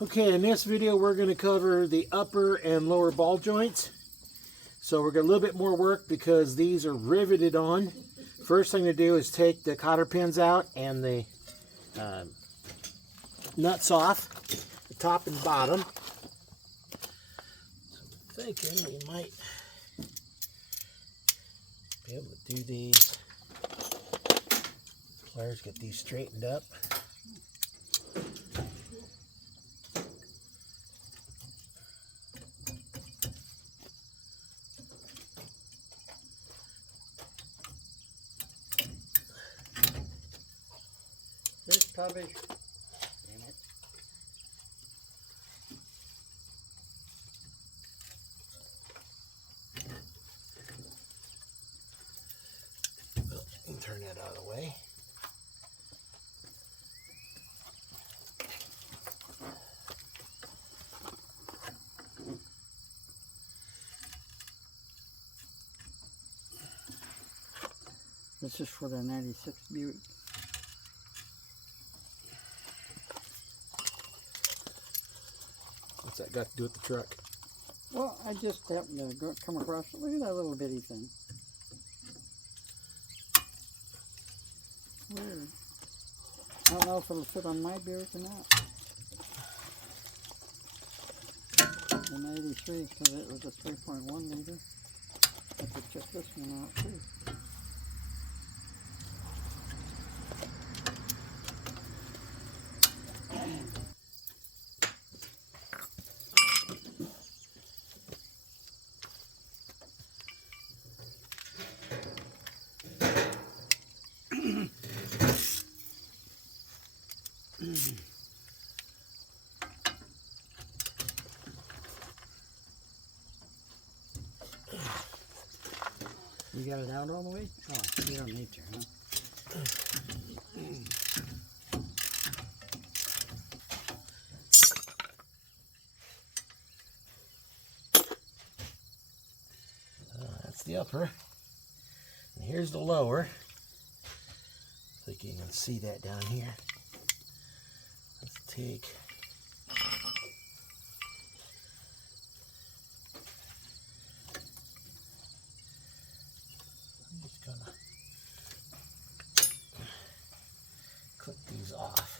Okay, in this video we're going to cover the upper and lower ball joints. So we're going to a little bit more work because these are riveted on. First thing to do is take the cotter pins out and the nuts off, the top and bottom. So I'm thinking we might be able to do these. Pliers, get these straightened up. This probably, damn it. Well, you can turn that out of the way. This is for the 96 Buick. What's that got to do with the truck? Well, I just happened to come across it. Look at that little bitty thing. Weird. I don't know if it'll fit on my Buick or not. The 93, because it was a 3.1 liter. I have to check this one out too. You got it out all the way? Oh, you don't need to, huh? That's the upper. And here's the lower. I think you can see that down here. Let's take I'm just gonna clip these off.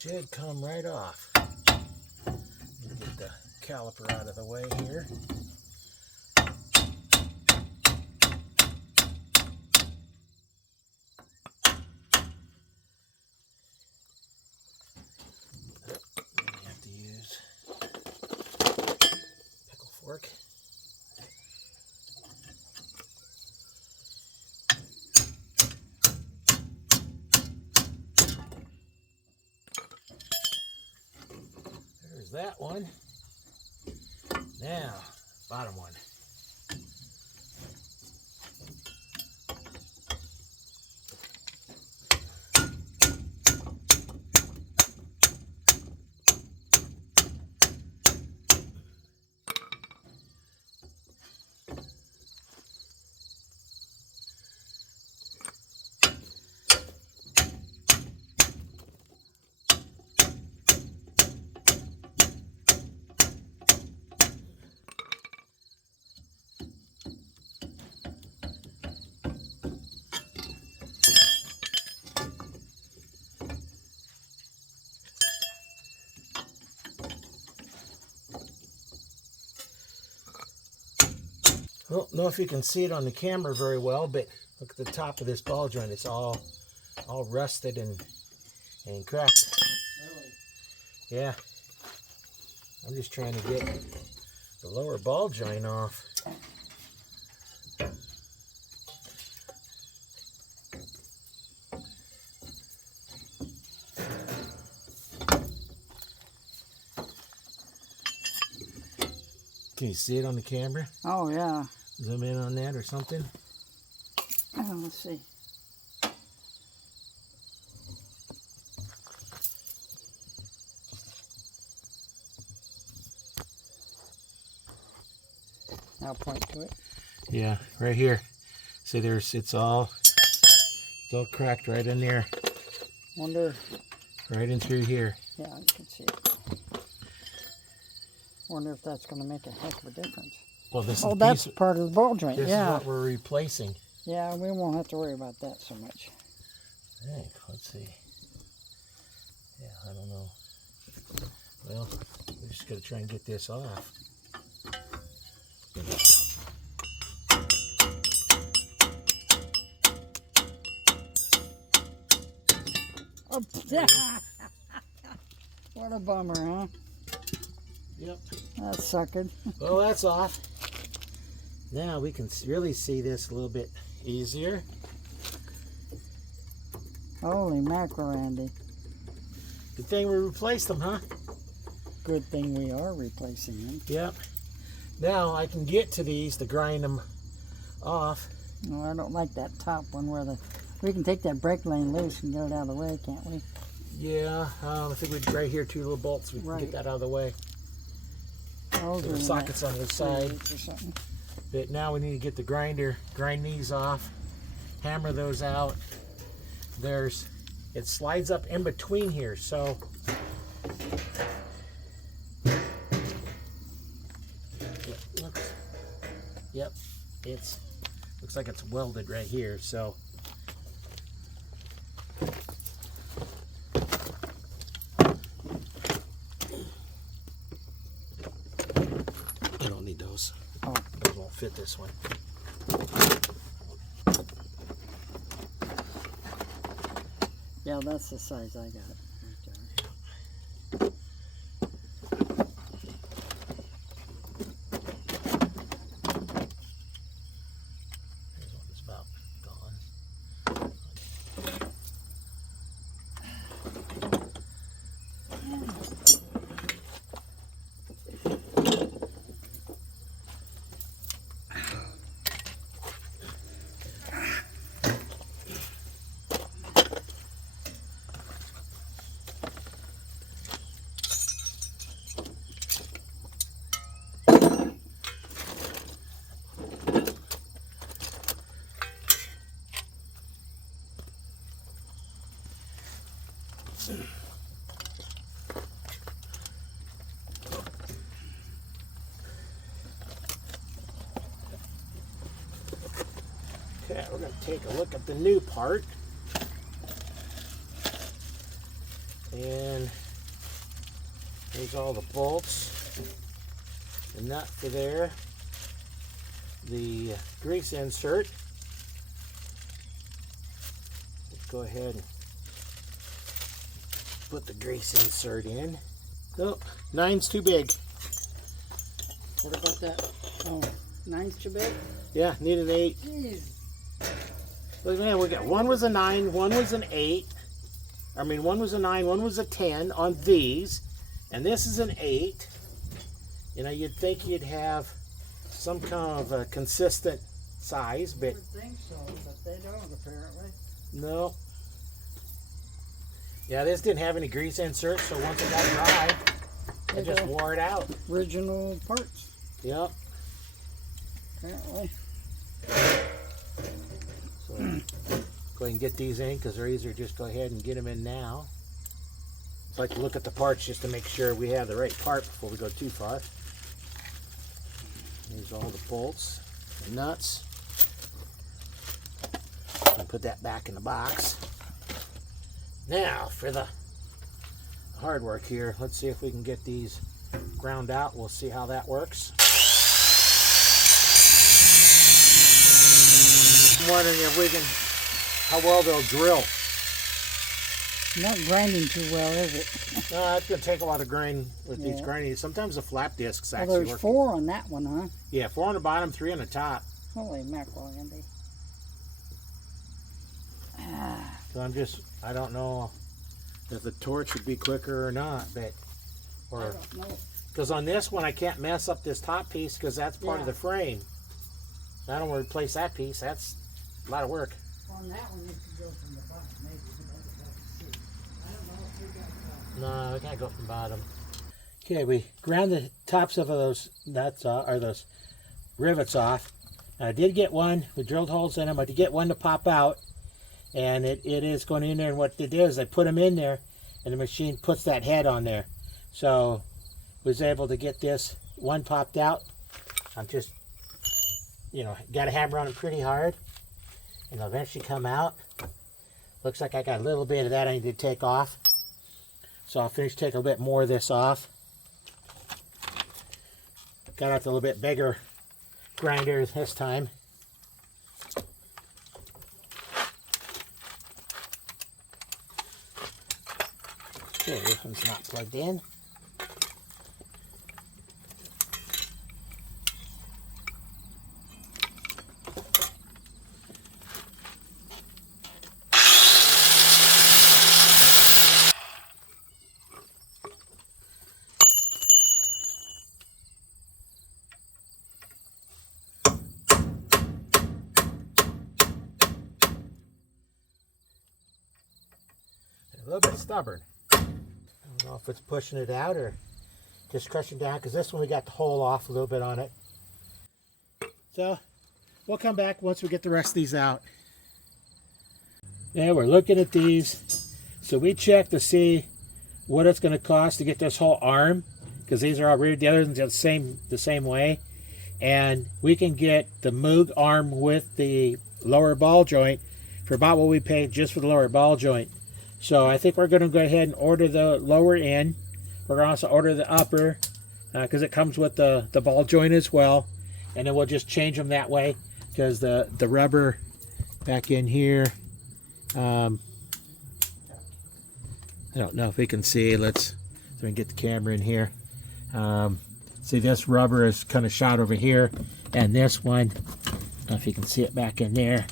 Should come right off. Get the caliper out of the way here. We have to use pickle fork. There's that one. Now, bottom one. don't know if you can see it on the camera very well, but look at the top of this ball joint. It's all rusted and cracked. Really? Yeah. I'm just trying to get the lower ball joint off. Can you see it on the camera? Oh, yeah. Zoom in on that or something? Let's see. I'll point to it. Yeah, right here. See, it's all cracked right in there. Wonder. Right in through here. Yeah, you can see it. Wonder if that's going to make a heck of a difference. Well, this is that's part of the ball joint. This yeah. is what we're replacing. Yeah, we won't have to worry about that so much. Hey, let's see. Yeah, I don't know. Well, we're just going to try and get this off. Oh, yeah. What a bummer, huh? Yep. That sucked. Well, that's off. Now we can really see this a little bit easier. Holy mackerel, Andy. Good thing we replaced them, huh? Good thing we are replacing them. Yep. Now I can get to these to grind them off. No, I don't like that top one where we can take that brake lane loose and get it out of the way, can't we? Yeah, I think we'd right here, 2 little bolts. We can get that out of the way. The sockets on the side. Or something. But now we need to get the grind these off, hammer those out. It slides up in between here, so it looks like it's welded right here, so I don't need those. Oh. Those won't fit this one. Yeah, that's the size I got right there. This one is about gone. Okay, we're going to take a look at the new part. And there's all the bolts, the nut for there, the grease insert. Let's go ahead and put the grease insert in. Nope, 9's too big. What about that? Oh, 9's too big? Yeah, need an 8. Jeez. Look, man, we got one was a 9, one was an 8. I mean, one was a 9, one was a 10 on these, and this is an 8. You know, you'd think you'd have some kind of a consistent size, but I would think so, but they don't apparently. no. Yeah, this didn't have any grease inserts, so once it got dry, I just wore it out. Original parts, Yep. apparently. So go ahead and get these in because they're easier. Just go ahead and get them in now. I'd like to look at the parts just to make sure we have the right part before we go too far. Here's all the bolts and nuts. I'll put that back in the box. Now for the hard work here. Let's see if we can get these ground out. We'll see how that works. I'm wondering if we can, how well they'll drill. Not grinding too well, is it? No, it's going to take a lot of grind with these grinding. Sometimes the flap discs Well, actually there's work. 4 on that one, huh? Yeah, 4 on the bottom, 3 on the top. Holy mackerel, Andy. So I don't know if the torch would be quicker or not, but, I or, don't know. because on this one I can't mess up this top piece because that's part of the frame. I don't want to replace that piece. That's a lot of work. On that one, you could go from the bottom, maybe. I don't know if we got No, we can't go from bottom. Okay, we ground the tops of those nuts, or those rivets off. I did get one. We drilled holes in them, but to get one to pop out, and it is going in there. And what they do is they put them in there, and the machine puts that head on there. So was able to get this one popped out. I'm just, got to hammer on it pretty hard, and it'll eventually come out. Looks like I got a little bit of that I need to take off. So I'll finish taking a bit more of this off. Got out a little bit bigger grinder this time. Okay, this one's not plugged in. A little bit stubborn. I don't know if it's pushing it out or just crushing down, because this one we got the hole off a little bit on it. So we'll come back once we get the rest of these out. Yeah, we're looking at these. So we checked to see what it's going to cost to get this whole arm, because these are all riveted together the same way. And we can get the Moog arm with the lower ball joint for about what we paid just for the lower ball joint. So I think we're going to go ahead and order the lower end. We're going to also order the upper, because it comes with the ball joint as well. And then we'll just change them that way, because the rubber back in here, I don't know if we can see. So we can get the camera in here. See, this rubber is kind of shot over here, and this one, I don't know if you can see it back in there,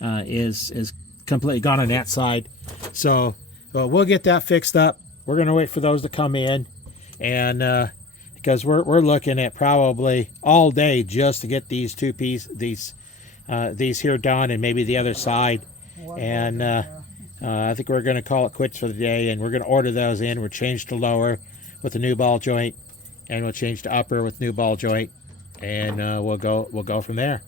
is completely gone on that side. So we'll get that fixed up. We're going to wait for those to come in, and because we're looking at probably all day just to get these these here done, and maybe the other side. And I think we're going to call it quits for the day, and we're going to order those in. We'll change the lower with the new ball joint, and we'll change the upper with new ball joint, and we'll go from there.